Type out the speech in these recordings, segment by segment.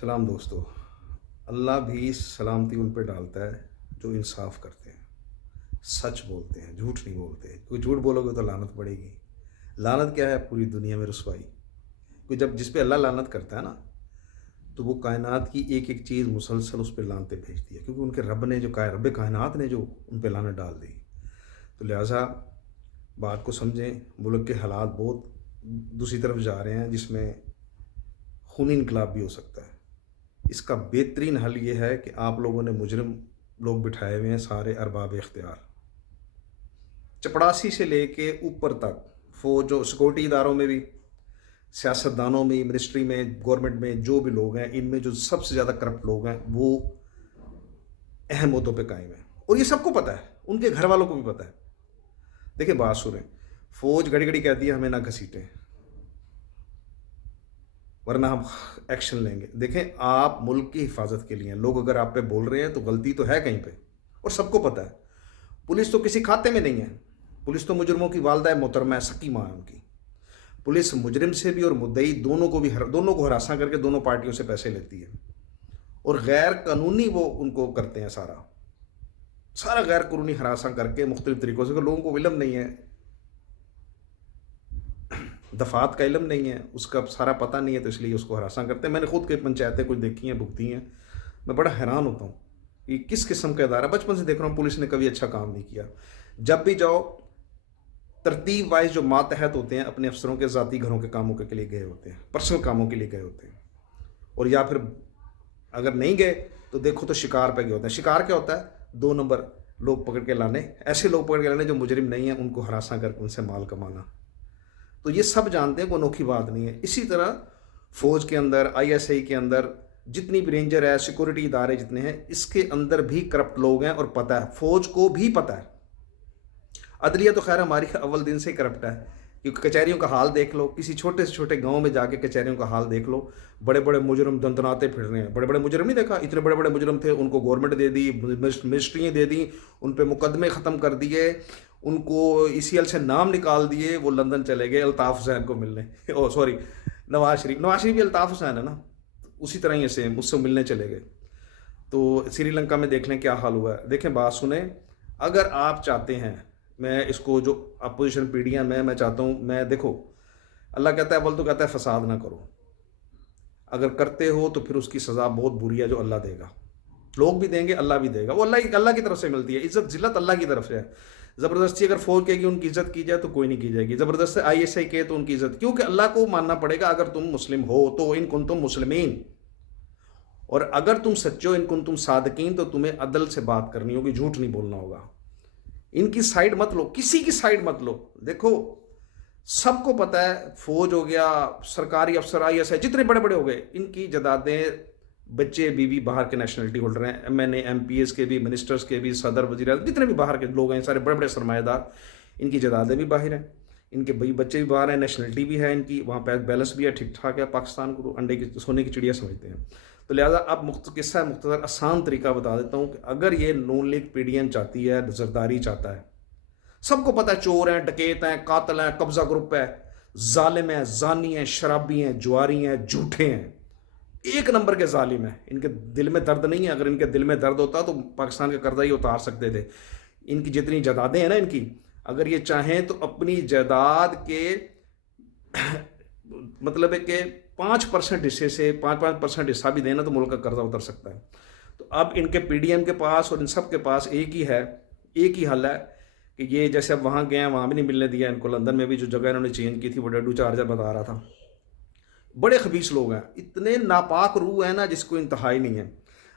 سلام دوستو، اللہ بھی سلامتی ان پہ ڈالتا ہے جو انصاف کرتے ہیں، سچ بولتے ہیں، جھوٹ نہیں بولتے۔ کوئی جھوٹ بولو گے تو لعنت پڑے گی۔ لعنت کیا ہے؟ پوری دنیا میں رسوائی۔ کوئی جس پہ اللہ لعنت کرتا ہے نا، تو وہ کائنات کی ایک ایک چیز مسلسل اس پہ لعنتیں بھیجتی ہے، کیونکہ ان کے رب نے رب کائنات نے جو ان پہ لعنت ڈال دی۔ تو لہٰذا بات کو سمجھیں، ملک کے حالات بہت دوسری طرف جا رہے ہیں، جس میں خونی انقلاب بھی ہو سکتا ہے۔ اس کا بہترین حل یہ ہے کہ آپ لوگوں نے مجرم لوگ بٹھائے ہوئے ہیں، سارے ارباب اختیار، چپڑاسی سے لے کے اوپر تک، فوج و سیکورٹی اداروں میں بھی، سیاستدانوں میں، منسٹری میں، گورنمنٹ میں جو بھی لوگ ہیں، ان میں جو سب سے زیادہ کرپٹ لوگ ہیں وہ اہم عہدوں پہ قائم ہیں، اور یہ سب کو پتہ ہے، ان کے گھر والوں کو بھی پتہ ہے۔ دیکھیں بات سنیں، فوج گھڑی گھڑی کہتی ہے ہمیں نہ گھسیٹیں ورنہ ہم ایکشن لیں گے۔ دیکھیں، آپ ملک کی حفاظت کے لیے ہیں، لوگ اگر آپ پہ بول رہے ہیں تو غلطی تو ہے کہیں پہ، اور سب کو پتہ ہے۔ پولیس تو کسی کھاتے میں نہیں ہے، پولیس تو مجرموں کی والدہ محترمہ ہے، سکی ماں ہے ان کی۔ پولیس مجرم سے بھی اور مدعی دونوں کو ہراساں کر کے دونوں پارٹیوں سے پیسے لیتی ہے، اور غیر قانونی وہ ان کو کرتے ہیں، سارا غیر قانونی ہراساں کر کے مختلف طریقوں سے۔ لوگوں کو علم نہیں ہے، دفعات کا علم نہیں ہے، اس کا سارا پتہ نہیں ہے، تو اس لیے اس کو ہراساں کرتے ہیں۔ میں نے خود کے پنچایتیں کچھ دیکھی ہیں، بھگتی ہیں، میں بڑا حیران ہوتا ہوں کہ کس قسم کا ادارہ۔ بچپن سے دیکھ رہا ہوں پولیس نے کبھی اچھا کام نہیں کیا۔ جب بھی جاؤ، ترتیب وائز جو ماتحت ہوتے ہیں، اپنے افسروں کے ذاتی گھروں کے کاموں کے لیے گئے ہوتے ہیں، پرسنل کاموں کے لیے گئے ہوتے ہیں، اور یا پھر اگر نہیں گئے تو دیکھو تو شکار پہ گئے ہوتے ہیں۔ شکار کیا ہوتا ہے؟ 2 نمبر لوگ پکڑ کے لانے، ایسے لوگ پکڑ کے لانے جو مجرم نہیں ہیں، ان کو ہراساں کر کے ان سے مال کمانا۔ تو یہ سب جانتے ہیں، کوئی انوکھی بات نہیں ہے۔ اسی طرح فوج کے اندر، آئی ایس آئی کے اندر، جتنی بھی رینجر ہے، سیکورٹی ادارے جتنے ہیں، اس کے اندر بھی کرپٹ لوگ ہیں، اور پتہ ہے، فوج کو بھی پتہ ہے۔ عدلیہ تو خیر ہماری اول دن سے ہی کرپٹ ہے، کیونکہ کچہریوں کا حال دیکھ لو، کسی چھوٹے سے چھوٹے گاؤں میں جا کے کچہریوں کا حال دیکھ لو، بڑے بڑے مجرم دندناتے پھر رہے ہیں۔ بڑے بڑے مجرم نہیں دیکھا؟ اتنے بڑے بڑے مجرم تھے، ان کو گورنمنٹ دے دی، منسٹریاں دے دی، ان پہ مقدمے ختم کر دیے، ان کو ای سی ایل سے نام نکال دیے، وہ لندن چلے گئے الطاف حسین کو ملنے، نواز شریف الطاف حسین ہے نا، اسی طرح ہی سیم اس سے ملنے چلے گئے۔ تو سری لنکا میں دیکھ لیں کیا حال ہوا ہے۔ دیکھیں بات سنیں، اگر آپ چاہتے ہیں، میں اس کو جو اپوزیشن پی ڈی ایم ہے، میں چاہتا ہوں، دیکھو اللہ کہتا ہے، اول تو کہتا ہے فساد نہ کرو، اگر کرتے ہو تو پھر اس کی سزا بہت بری ہے جو اللہ دے گا۔ لوگ بھی دیں گے، اللہ بھی دے گا، وہ اللہ کی طرف سے ملتی ہے، عزت ذلت اللہ کی طرف سے ہے۔ زبردستی اگر فوج کہے گی ان کی عزت کی جائے تو کوئی نہیں کی جائے گی، زبردستی آئی ایس آئی کہے تو ان کی عزت، کیونکہ اللہ کو ماننا پڑے گا۔ اگر تم مسلم ہو تو ان کنتم مسلمین، اور اگر تم سچے ہو، ان کنتم صادقین، تو تمہیں عدل سے بات کرنی ہوگی، جھوٹ نہیں بولنا ہوگا۔ ان کی سائیڈ مت لو، کسی کی سائیڈ مت لو۔ دیکھو سب کو پتہ ہے، فوج ہو گیا، سرکاری افسر، آئی ایس آئی جتنے بڑے بڑے ہو گئے، ان کی جائیدادیں، بچے بیوی باہر کے نیشنلٹی ہولڈر ہیں، M N A M P S کے بھی، منسٹرز کے بھی، صدر، وزیر اعظم، جتنے بھی باہر کے لوگ ہیں، سارے بڑے بڑے سرمایہ دار، ان کی جائیدادیں بھی باہر ہیں، ان کے بچے بھی باہر ہیں، نیشنلٹی بھی ہے ان کی، وہاں پہ بیلنس بھی ہے، ٹھیک ٹھاک ہے۔ پاکستان کو انڈے کی سونے کی چڑیا سمجھتے ہیں۔ تو لہٰذا اب قصہ مختصر آسان طریقہ بتا دیتا ہوں کہ اگر یہ نون لیگ پی ڈی ایم چاہتی ہے، زرداری چاہتا ہے، سب کو پتہ ہے، چور ہیں، ڈکیت ہیں، قاتل ہیں، قبضہ گروپ ہے، ظالم ہیں، زانی ہیں، شرابی ہیں، جواری ہیں، جھوٹے ہیں، ایک نمبر کے ظالم ہیں۔ ان کے دل میں درد نہیں ہے، اگر ان کے دل میں درد ہوتا تو پاکستان کا قرضہ ہی اتار سکتے تھے۔ ان کی جتنی جائیدادیں ہیں نا، ان کی اگر یہ چاہیں تو اپنی جائیداد کے مطلب ہے کہ 5% حصے سے 5% حصہ بھی دینا تو ملک کا قرضہ اتر سکتا ہے۔ تو اب ان کے پی ڈی ایم کے پاس اور ان سب کے پاس ایک ہی حل ہے کہ یہ جیسے اب وہاں گئے ہیں، وہاں بھی نہیں ملنے دیا ان کو، لندن میں بھی جو جگہ انہوں نے چینج کی تھی، وہ ڈیڈو چارجر بتا رہا تھا۔ بڑے خبیث لوگ ہیں، اتنے ناپاک روح ہیں نا جس کو انتہائی نہیں ہے۔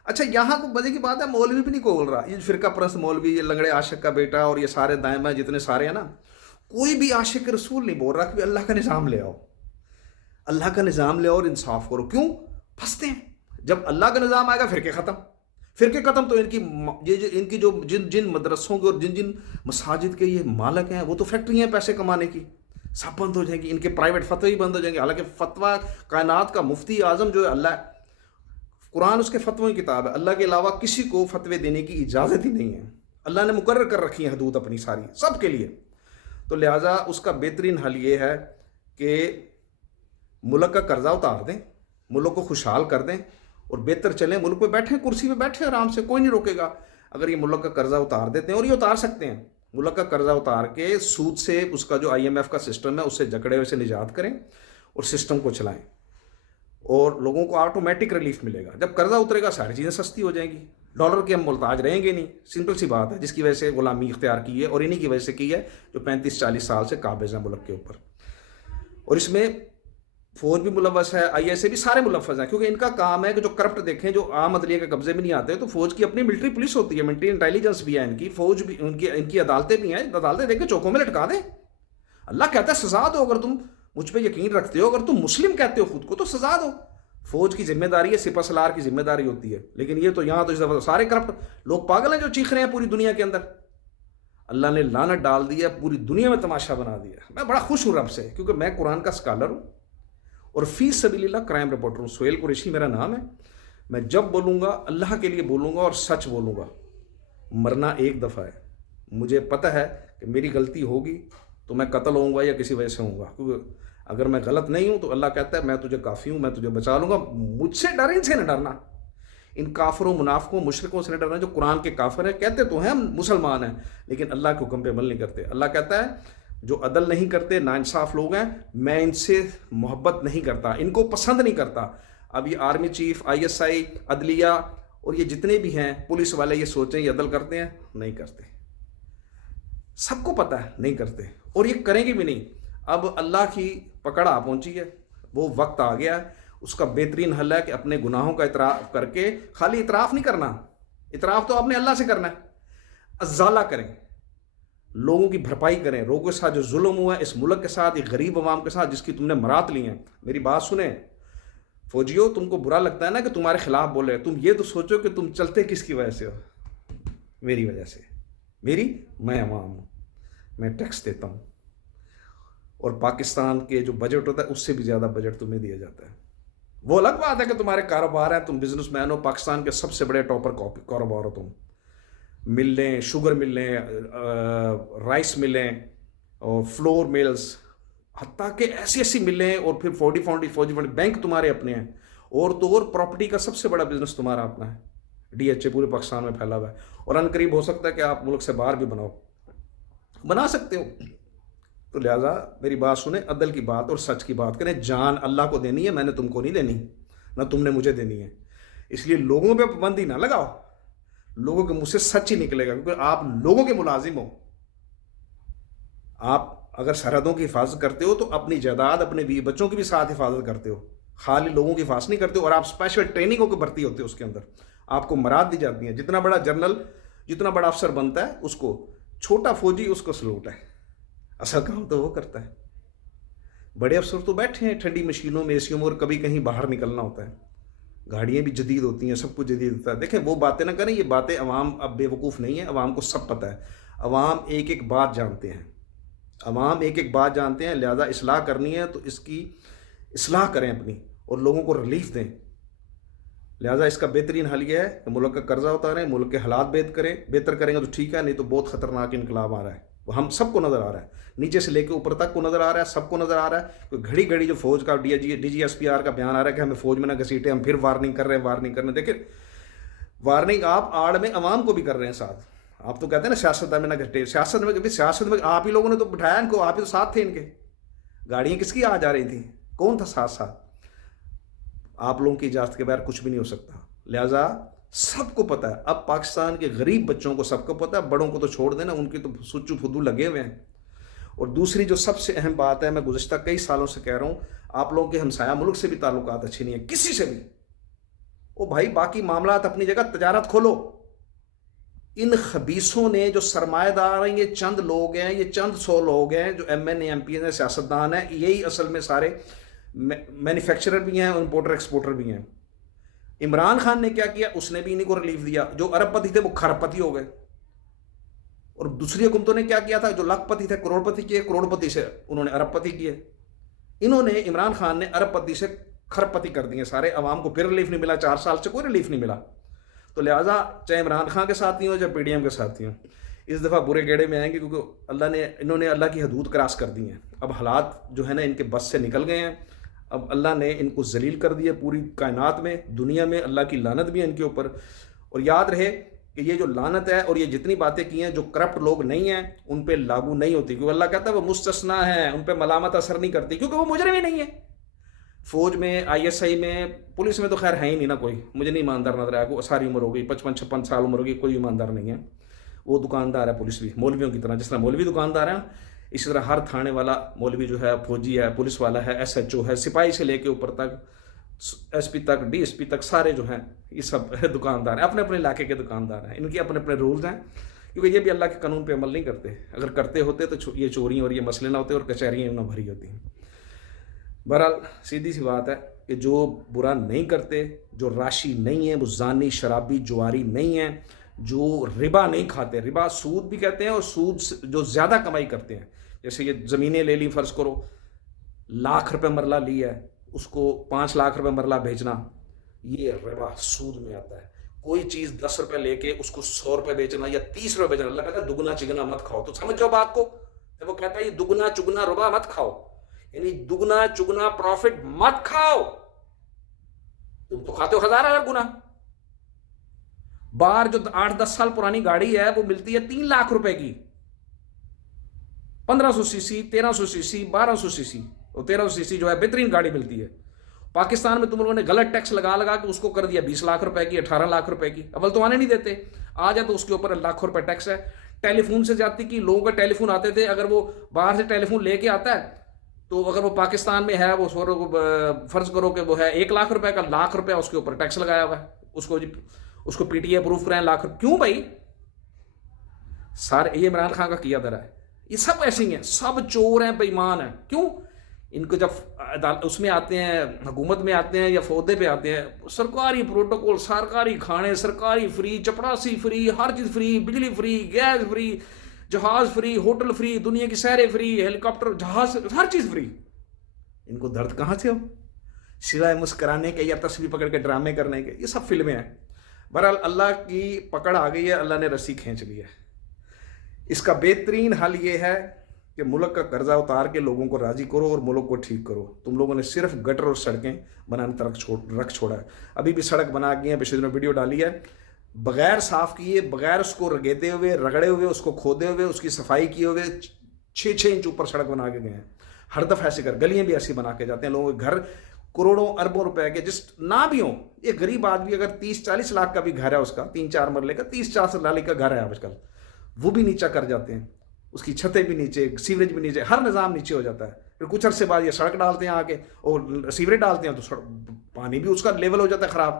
اچھا، یہاں کو مزے کی بات ہے، مولوی بھی نہیں کھول رہا، یہ فرقہ پرست مولوی، یہ لنگڑے عاشق کا بیٹا اور یہ سارے دائم ہیں جتنے سارے ہیں نا، کوئی بھی عاشق رسول نہیں بول رہا کہ اللہ کا نظام لے آؤ، اللہ کا نظام لے آؤ اور انصاف کرو۔ کیوں پھنستے ہیں؟ جب اللہ کا نظام آئے گا فرقے ختم تو ان کی جو جن مدرسوں کے اور جن مساجد کے یہ مالک ہیں، وہ تو فیکٹریاں ہیں پیسے کمانے کی، سب بند ہو جائیں گی، ان کے پرائیویٹ فتوے ہی بند ہو جائیں گے۔ حالانکہ فتویٰ کائنات کا مفتی اعظم جو ہے اللہ ہے، قرآن اس کے فتووں کی کتاب ہے، اللہ کے علاوہ کسی کو فتوے دینے کی اجازت ہی نہیں ہے۔ اللہ نے مقرر کر رکھی ہیں حدود اپنی ساری سب کے لیے۔ تو لہٰذا اس کا بہترین حل یہ ہے کہ ملک کا قرضہ اتار دیں، ملک کو خوشحال کر دیں، اور بہتر چلیں, ملک پہ بیٹھیں, کرسی پہ بیٹھیں آرام سے, کوئی نہیں روکے گا. اگر یہ ملک کا قرضہ اتار دیتے ہیں, اور یہ اتار سکتے ہیں, ملک کا قرضہ اتار کے سود سے, اس کا جو IMF کا سسٹم ہے اس سے جکڑے ہوئے سے نجات کریں اور سسٹم کو چلائیں, اور لوگوں کو آٹومیٹک ریلیف ملے گا. جب قرضہ اترے گا ساری چیزیں سستی ہو جائیں گی, ڈالر کے ہم محتاج رہیں گے نہیں. سمپل سی بات ہے, جس کی وجہ سے غلامی اختیار کی ہے, اور انہی کی وجہ سے کی ہے جو 35-40 سال سے قابض ہیں ملک کے اوپر. اور اس میں فوج بھی ملوث ہے, ISA بھی, سارے ملوث ہیں, کیونکہ ان کا کام ہے کہ جو کرپٹ دیکھیں, جو عام عدلیہ کے قبضے میں نہیں آتے, تو فوج کی اپنی ملٹری پولیس ہوتی ہے, ملٹری انٹیلیجنس بھی ہے ان کی, فوج بھی ان کی عدالتیں بھی ہیں, عدالتیں دیکھ کے چوکوں میں لٹکا دیں. اللہ کہتا ہے سزا دو, اگر تم مجھ پہ یقین رکھتے ہو, اگر تم مسلم کہتے ہو خود کو, تو سزا دو. فوج کی ذمہ داری ہے, سپہ سالار کی ذمہ داری ہوتی ہے. لیکن یہ تو یہاں تو اس دفعہ سارے کرپٹ لوگ پاگل ہیں جو چیخ رہے ہیں پوری دنیا کے اندر. اللہ نے لعنت ڈال دیا, پوری دنیا میں تماشا بنا دیا. میں بڑا خوش ہوں رب سے, کیونکہ میں قرآن کا اسکالر ہوں اور فی سبیل اللہ کرائم رپورٹر ہوں. سہیل قریشی میرا نام ہے. میں جب بولوں گا اللہ کے لیے بولوں گا اور سچ بولوں گا. مرنا ایک دفعہ ہے, مجھے پتہ ہے کہ میری غلطی ہوگی تو میں قتل ہوں گا یا کسی وجہ سے ہوں گا, کیونکہ اگر میں غلط نہیں ہوں تو اللہ کہتا ہے میں تجھے کافی ہوں, میں تجھے بچا لوں گا. مجھ سے ڈر, ان سے نہ ڈرنا, ان کافروں, منافقوں, مشرکوں سے نہ ڈرنا جو قرآن کے کافر ہیں. کہتے تو ہیں ہم مسلمان ہیں, لیکن اللہ کے حکم پہ عمل نہیں کرتے. اللہ کہتا ہے جو عدل نہیں کرتے, ناانصاف لوگ ہیں, میں ان سے محبت نہیں کرتا, ان کو پسند نہیں کرتا. اب یہ آرمی چیف, ISI, عدلیہ اور یہ جتنے بھی ہیں پولیس والے, یہ سوچیں یہ عدل کرتے ہیں؟ نہیں کرتے. سب کو پتہ ہے نہیں کرتے, اور یہ کریں گے بھی نہیں. اب اللہ کی پکڑ آ پہنچی ہے, وہ وقت آ گیا ہے. اس کا بہترین حل ہے کہ اپنے گناہوں کا اعتراف کر کے, خالی اعتراف نہیں کرنا, اعتراف تو آپ نے اللہ سے کرنا ہے, ازالہ کریں, لوگوں کی بھرپائی کریں. لوگوں کے ساتھ جو ظلم ہوا ہے اس ملک کے ساتھ, ایک غریب عوام کے ساتھ جس کی تم نے مرات لی ہیں. میری بات سنیں فوجیوں, تم کو برا لگتا ہے نا کہ تمہارے خلاف بولے, تم یہ تو سوچو کہ تم چلتے کس کی وجہ سے ہو. میری وجہ سے. میں عوام ہوں, میں ٹیکس دیتا ہوں, اور پاکستان کے جو بجٹ ہوتا ہے اس سے بھی زیادہ بجٹ تمہیں دیا جاتا ہے. وہ الگ بات ہے کہ تمہارے کاروبار ہیں, تم بزنس مین ہو, پاکستان کے سب سے بڑے ٹاپر کاروبار ہو تم. مل لیں, شوگر مل لیں, رائس ملیں, اور فلور ملز, حتیٰ کہ ایسی ملیں, اور پھر فوجی بینک تمہارے اپنے ہیں, اور تو اور پراپرٹی کا سب سے بڑا بزنس تمہارا اپنا ہے. DHA پورے پاکستان میں پھیلا ہوا ہے, اور ان قریب ہو سکتا ہے کہ آپ ملک سے باہر بھی بنا سکتے ہو. تو لہٰذا میری بات سنیں, عدل کی بات اور سچ کی بات کریں. جان اللہ کو دینی ہے, میں نے تم کو نہیں دینی, نہ تم نے مجھے دینی ہے. اس لیے لوگوں پہ پابندی نہ لگاؤ, لوگوں کے منہ سے سچ ہی نکلے گا, کیونکہ آپ لوگوں کے ملازم ہو. آپ اگر سرحدوں کی حفاظت کرتے ہو تو اپنی جائیداد, اپنے بیوی بچوں کی بھی ساتھ حفاظت کرتے ہو, خالی لوگوں کی حفاظت نہیں کرتے ہو. اور آپ اسپیشل ٹریننگ ہو کے بھرتی ہوتے ہو, اس کے اندر آپ کو مراد دی جاتی ہیں. جتنا بڑا جنرل, جتنا بڑا افسر بنتا ہے اس کو, چھوٹا فوجی اس کو سلوٹ ہے, اصل کام تو وہ کرتا ہے. بڑے افسر تو بیٹھے ہیں ٹھنڈی مشینوں میں, ایسیوں میں, اور کبھی کہیں باہر نکلنا ہوتا ہے. گاڑیاں بھی جدید ہوتی ہیں, سب کچھ جدید ہوتا ہے. دیکھیں وہ باتیں نہ کریں, یہ باتیں عوام اب بے وقوف نہیں ہے, عوام کو سب پتہ ہے. عوام ایک بات جانتے ہیں, لہذا اصلاح کرنی ہے تو اس کی اصلاح کریں اپنی, اور لوگوں کو ریلیف دیں. لہذا اس کا بہترین حل یہ ہے کہ ملک کا قرضہ اتاریں, ملک کے حالات بہتر کریں گے تو ٹھیک ہے, نہیں تو بہت خطرناک انقلاب آ رہا ہے. وہ ہم سب کو نظر آ رہا ہے, نیچے سے لے کے اوپر تک کو نظر آ رہا ہے, سب کو نظر آ رہا ہے. کوئی گھڑی جو فوج کا DGSPR کا بیان آ رہا ہے کہ ہمیں فوج میں نہ گھسیٹیں, ہم پھر وارننگ کر رہے ہیں. دیکھیں وارننگ آپ آڑ میں عوام کو بھی کر رہے ہیں ساتھ. آپ تو کہتے ہیں نا سیاست میں نہ گھٹے, سیاست میں آپ ہی لوگوں نے تو بٹھایا ان کو, آپ ہی تو ساتھ تھے ان کے. گاڑیاں کس کی آ جا رہی تھیں, کون تھا ساتھ؟ آپ لوگوں کی اجازت کے بغیر کچھ بھی نہیں ہو سکتا. لہٰذا سب کو پتہ ہے, اب پاکستان کے غریب بچوں کو سب کو پتہ ہے, بڑوں کو تو چھوڑ دینا, ان کی تو سچو فدو لگے ہوئے ہیں. اور دوسری جو سب سے اہم بات ہے, میں گزشتہ کئی سالوں سے کہہ رہا ہوں, آپ لوگوں کے ہمسایہ ملک سے بھی تعلقات اچھے نہیں ہیں, کسی سے بھی. او بھائی باقی معاملات اپنی جگہ, تجارت کھولو. ان خبیثوں نے جو سرمایہ دار ہیں, یہ چند لوگ ہیں, یہ چند 100 لوگ ہیں جو MN MP ہیں, سیاستدان ہیں, یہی اصل میں سارے مینوفیکچرر بھی ہیں, امپورٹر ایکسپورٹر بھی ہیں. عمران خان نے کیا کیا, اس نے بھی انہیں کو ریلیف دیا. جو ارب پتی تھے وہ کھرب پتی ہو گئے. اور دوسری حکومتوں نے کیا کیا تھا, جو لاکھ پتی تھے کروڑ پتی کیے, کروڑ پتی سے انہوں نے ارب پتی کیے. انہوں نے, عمران خان نے ارب پتی سے کھرب پتی کر دیے سارے. عوام کو پھر ریلیف نہیں ملا, 4 سال سے کوئی ریلیف نہیں ملا. تو لہٰذا چاہے عمران خان کے ساتھی ہوں چاہے PDM کے ساتھی ہوں, اس دفعہ برے گیڑے میں آئیں گے, کیونکہ انہوں نے اللہ کی حدود کراس کر دی ہیں. اب حالات جو ہے نا ان کے بس سے نکل گئے ہیں. اب اللہ نے ان کو ذلیل کر دیا پوری کائنات میں، دنیا میں اللہ کی لعنت بھی ہے ان کے اوپر. اور یاد رہے کہ یہ جو لعنت ہے اور یہ جتنی باتیں کی ہیں جو کرپٹ لوگ نہیں ہیں ان پہ لاگو نہیں ہوتی، کیونکہ اللہ کہتا ہے وہ مستثنا ہیں، ان پہ ملامت اثر نہیں کرتی کیونکہ وہ مجرم ہی نہیں ہے. فوج میں، ISI میں، پولیس میں تو خیر ہے ہی نہیں نا کوئی، مجھے نہیں ایماندار نظر آیا. ساری عمر ہو گئی، 55-56 سال عمر ہو گئی، کوئی ایماندار نہیں ہے. وہ دکاندار ہے پولیس بھی، مولویوں کی طرح. جس طرح مولوی دکاندار ہیں اسی طرح ہر تھانے والا مولوی جو ہے فوجی ہے، پولیس والا ہے، SHO ہے، سپاہی سے لے کے اوپر تک SP تک، DSP تک، سارے جو ہیں یہ سب دکاندار ہیں، اپنے اپنے علاقے کے دکاندار ہیں. ان کے اپنے اپنے رولز ہیں کیونکہ یہ بھی اللہ کے قانون پہ عمل نہیں کرتے. اگر کرتے ہوتے تو یہ چوریاں اور یہ مسئلے نہ ہوتے اور کچہریاں نہ بھری ہوتی ہیں. بہرحال سیدھی سی بات ہے کہ جو برا نہیں کرتے، جو راشی نہیں ہے، وہ زانی، شرابی، جواری نہیں ہیں، جو ربا نہیں کھاتے. ربا سود بھی کہتے ہیں، اور سود جو زیادہ کمائی کرتے ہیں. جیسے یہ زمینیں لے لی، فرض کرو ₹1,00,000 مرلہ لیا ہے، اس کو ₹5,00,000 مرلہ بھیجنا، یہ ربا سود میں آتا ہے. کوئی چیز ₹10 لے کے اس کو ₹100 بیچنا یا ₹30 بیچنا. اللہ کہتا ہے دگنا چگنا مت کھاؤ. تو سمجھ جاؤ بات کو، جب وہ کہتا ہے یہ دگنا چگنا ربا مت کھاؤ، یعنی دگنا چگنا پروفٹ مت کھاؤ. تم تو کھاتے ہو 1000 گنا. باہر جو 8-10 سال پرانی گاڑی ہے وہ ملتی ہے ₹3,00,000 کی، 1500 cc، 1300 cc، 1200 cc. اور 1300 cc جو ہے بہترین گاڑی ملتی ہے. پاکستان میں تم لوگوں نے غلط ٹیکس لگا کے اس کو کر دیا ₹20,00,000 کی، ₹18,00,000 کی. اول تو آنے نہیں دیتے، آ جائے تو اس کے اوپر ₹1,00,000 ٹیکس ہے. ٹیلی فون سے جاتی کی، لوگوں کا ٹیلی فون آتے تھے، اگر وہ باہر سے ٹیلی فون لے کے آتا ہے تو اگر وہ پاکستان میں ہے وہ فرض کرو کہ وہ ہے ₹1,00,000 کا، ₹1,00,000 اس کے اوپر ٹیکس لگایا ہوا ہے. اس کو PTA اپروو کرائیں ₹1,00,000. کیوں بھائی؟ سارے یہ عمران خان کا کیا دھرا ہے. یہ سب ایسے ہی ہیں، سب چور ہیں، بے ایمان ہیں. کیوں؟ ان کو جب اس میں آتے ہیں، حکومت میں آتے ہیں یا فوہدے پہ آتے ہیں، سرکاری پروٹوکول، سرکاری کھانے، سرکاری فری، چپڑاسی فری، ہر چیز فری، بجلی فری، گیس فری، جہاز فری، ہوٹل فری، دنیا کی سیریں فری، ہیلی کاپٹر، جہاز، ہر چیز فری. ان کو درد کہاں سے ہو؟ سوائے مسکرانے کے یا تسبیح پکڑ کے ڈرامے کرنے کے. یہ سب فلمیں ہیں. بہرحال اللہ کی پکڑ آ گئی ہے، اللہ نے رسی کھینچ لی ہے. اس کا بہترین حل یہ ہے کہ ملک کا قرضہ اتار کے لوگوں کو راضی کرو اور ملک کو ٹھیک کرو. تم لوگوں نے صرف گٹر اور سڑکیں بنانے تک رکھ چھوڑا ہے. ابھی بھی سڑک بنا کے پچھلے دنوں ویڈیو ڈالی ہے، بغیر صاف کیے، بغیر اس کو رگیتے ہوئے، رگڑے ہوئے، اس کو کھودے ہوئے، اس کی صفائی کیے ہوئے 6 انچ اوپر سڑک بنا کے گئے ہیں. ہر دفعہ ایسے گلیاں بھی ایسی بنا کے جاتے ہیں. لوگوں کے گھر کروڑوں اربوں روپے کے جس نہ بھی ہوں، یہ غریب آدمی اگر 30-40 لاکھ کا بھی گھر ہے، اس کا 3-4 مرلے کا 30-40 لاکھ کا گھر ہے آج کل، وہ بھی نیچا کر جاتے ہیں. اس کی چھتیں بھی نیچے، سیوریج بھی نیچے، ہر نظام نیچے ہو جاتا ہے. پھر کچھ عرصے بعد یہ سڑک ڈالتے ہیں آ کے اور سیوریج ڈالتے ہیں تو پانی بھی اس کا لیول ہو جاتا ہے خراب.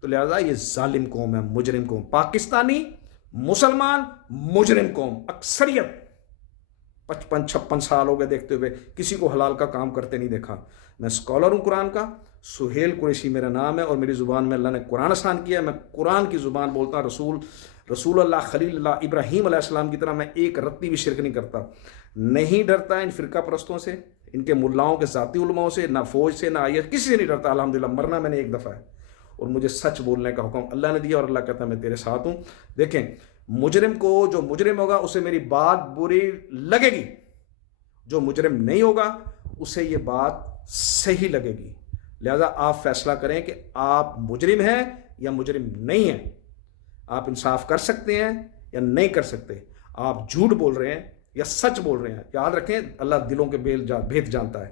تو لہٰذا یہ ظالم قوم ہے، مجرم قوم. پاکستانی مسلمان مجرم قوم، اکثریت 55-56 سال ہو گئے دیکھتے ہوئے کسی کو حلال کا کام کرتے نہیں دیکھا. میں اسکالر ہوں قرآن کا، سہیل قریشی میرا نام ہے، اور میری زبان میں اللہ نے قرآن آسان کیا ہے. میں قرآن کی زبان بولتا ہوں. رسول اللہ، خلیل اللہ، ابراہیم علیہ السلام کی طرح میں ایک رتی بھی شرک نہیں کرتا. نہیں ڈرتا ان فرقہ پرستوں سے، ان کے ملاؤں کے ذاتی علماؤں سے، نہ فوج سے، نہ IS، کسی سے نہیں ڈرتا. الحمدللہ مرنا میں نے ایک دفعہ ہے، اور مجھے سچ بولنے کا حکم اللہ نے دیا، اور اللہ کہتا ہے میں تیرے ساتھ ہوں. دیکھیں، مجرم کو جو مجرم ہوگا اسے میری بات بری لگے گی، جو مجرم نہیں ہوگا اسے یہ بات صحیح لگے گی. لہذا آپ فیصلہ کریں کہ آپ مجرم ہیں یا مجرم نہیں ہیں. آپ انصاف کر سکتے ہیں یا نہیں کر سکتے. آپ جھوٹ بول رہے ہیں یا سچ بول رہے ہیں. یاد رکھیں اللہ دلوں کے بھید جانتا ہے.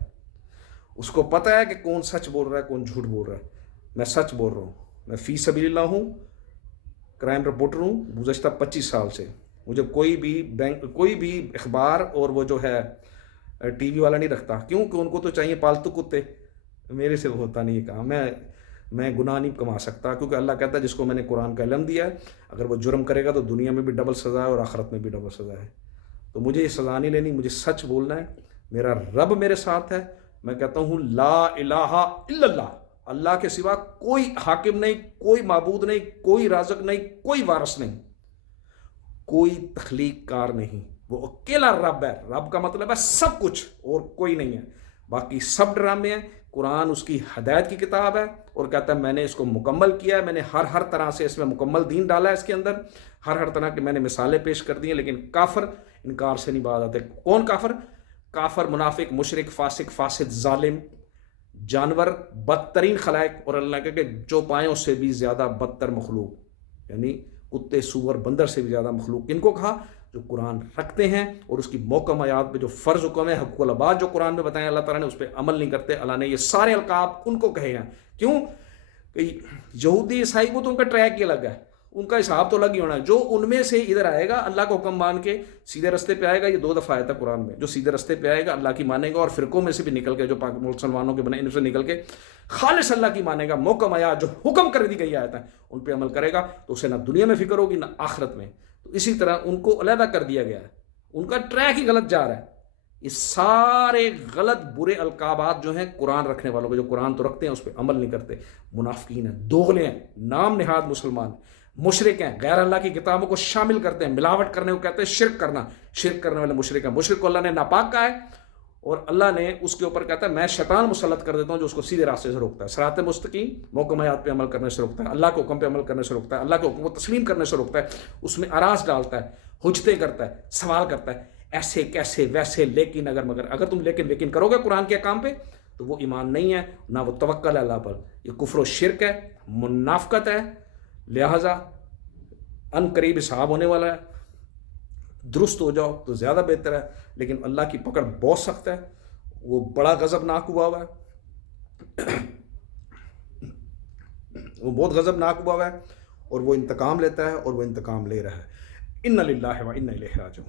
اس کو پتہ ہے کہ کون سچ بول رہا ہے، کون جھوٹ بول رہا ہے. میں سچ بول رہا ہوں. میں فی سبیل اللہ ہوں، کرائم رپورٹر ہوں گزشتہ 25 سال سے. مجھے کوئی بھی اخبار اور وہ جو ہے TV والا نہیں رکھتا. کیوں کہ ان کو تو چاہیے پالتو کتے. میرے سے ہوتا نہیں یہ کام. میں گناہ نہیں کما سکتا، کیونکہ اللہ کہتا ہے جس کو میں نے قرآن کا علم دیا ہے، اگر وہ جرم کرے گا تو دنیا میں بھی ڈبل سزا ہے اور آخرت میں بھی ڈبل سزا ہے. تو مجھے یہ سزا نہیں لینی، مجھے سچ بولنا ہے. میرا رب میرے ساتھ ہے. میں کہتا ہوں لا الہ الا اللہ، اللہ کے سوا کوئی حاکم نہیں، کوئی معبود نہیں، کوئی رازق نہیں، کوئی وارث نہیں، کوئی تخلیق کار نہیں. وہ اکیلا رب ہے. رب کا مطلب ہے سب کچھ اور کوئی نہیں ہے. باقی سب ڈرامے ہیں. قرآن اس کی ہدایت کی کتاب ہے، اور کہتا ہے میں نے اس کو مکمل کیا ہے. میں نے ہر طرح سے اس میں مکمل دین ڈالا ہے. اس کے اندر ہر طرح کے میں نے مثالیں پیش کر دی ہیں. لیکن کافر انکار سے نہیں باز آتے. کون کافر؟ کافر، منافق، مشرک، فاسق، فاسد، ظالم، جانور بدترین خلائق، اور اللہ کہ چوپایوں سے بھی زیادہ بدتر مخلوق، یعنی کتے سور بندر سے بھی زیادہ مخلوق کن کو کہا؟ جو قرآن رکھتے ہیں اور اس کی محکم آیات پہ جو فرض حکم ہے، حقوق العباد جو قرآن میں بتائیں اللہ تعالیٰ نے، اس پہ عمل نہیں کرتے۔ اللہ نے یہ سارے القاب ان کو کہے ہیں۔ کیوں کہ یہودی عیسائی وہ تو ان کا ٹریک ہی الگ ہے، ان کا حساب تو الگ ہی ہونا ہے۔ جو ان میں سے ادھر آئے گا اللہ کا حکم مان کے سیدھے رستے پہ آئے گا، یہ 2 دفعہ آیا تھا قرآن میں، جو سیدھے رستے پہ آئے گا اللہ کی مانے گا، اور فرقوں میں سے بھی نکل کے جو مسلمانوں کے بنے ان سے نکل کے خالص اللہ کی مانے گا، محکم آیات جو حکم کر دی گئی آیت ہے ان پہ عمل کرے گا، تو اسے نہ دنیا میں فکر ہوگی نہ آخرت میں۔ تو اسی طرح ان کو علیحدہ کر دیا گیا ہے، ان کا ٹریک ہی غلط جا رہا ہے۔ یہ سارے غلط برے القابات جو ہیں قرآن رکھنے والوں کے، جو قرآن تو رکھتے ہیں اس پہ عمل نہیں کرتے، منافقین ہیں، دوغلے ہیں، نام نہاد مسلمان، مشرک ہیں، غیر اللہ کی کتابوں کو شامل کرتے ہیں، ملاوٹ کرنے کو کہتے ہیں شرک کرنا، شرک کرنے والے مشرک ہیں۔ مشرک کو اللہ نے ناپاک کہا ہے، اور اللہ نے اس کے اوپر کہتا ہے میں شیطان مسلط کر دیتا ہوں جو اس کو سیدھے راستے سے روکتا ہے، صراط مستقیم محکم آیات پہ عمل کرنے سے روکتا ہے، اللہ کے حکم پہ عمل کرنے سے روکتا ہے، اللہ کے حکم کو تسلیم کرنے سے روکتا ہے، اس میں اراض ڈالتا ہے، حجتیں کرتا ہے، سوال کرتا ہے ایسے کیسے ویسے، لیکن اگر تم لیکن کرو گے قرآن کے کام پہ تو وہ ایمان نہیں ہے، نہ وہ توکل ہے اللہ پر، یہ کفر و شرک ہے، منافقت ہے۔ لہٰذا ان قریب حساب ہونے والا ہے، درست ہو جاؤ تو زیادہ بہتر ہے، لیکن اللہ کی پکڑ بہت سخت ہے، وہ بڑا غضبناک ہوا ہے، وہ بہت غضبناک ہوا ہے، اور وہ انتقام لیتا ہے اور وہ انتقام لے رہا ہے۔ انا للہ و انا الیہ راجعون۔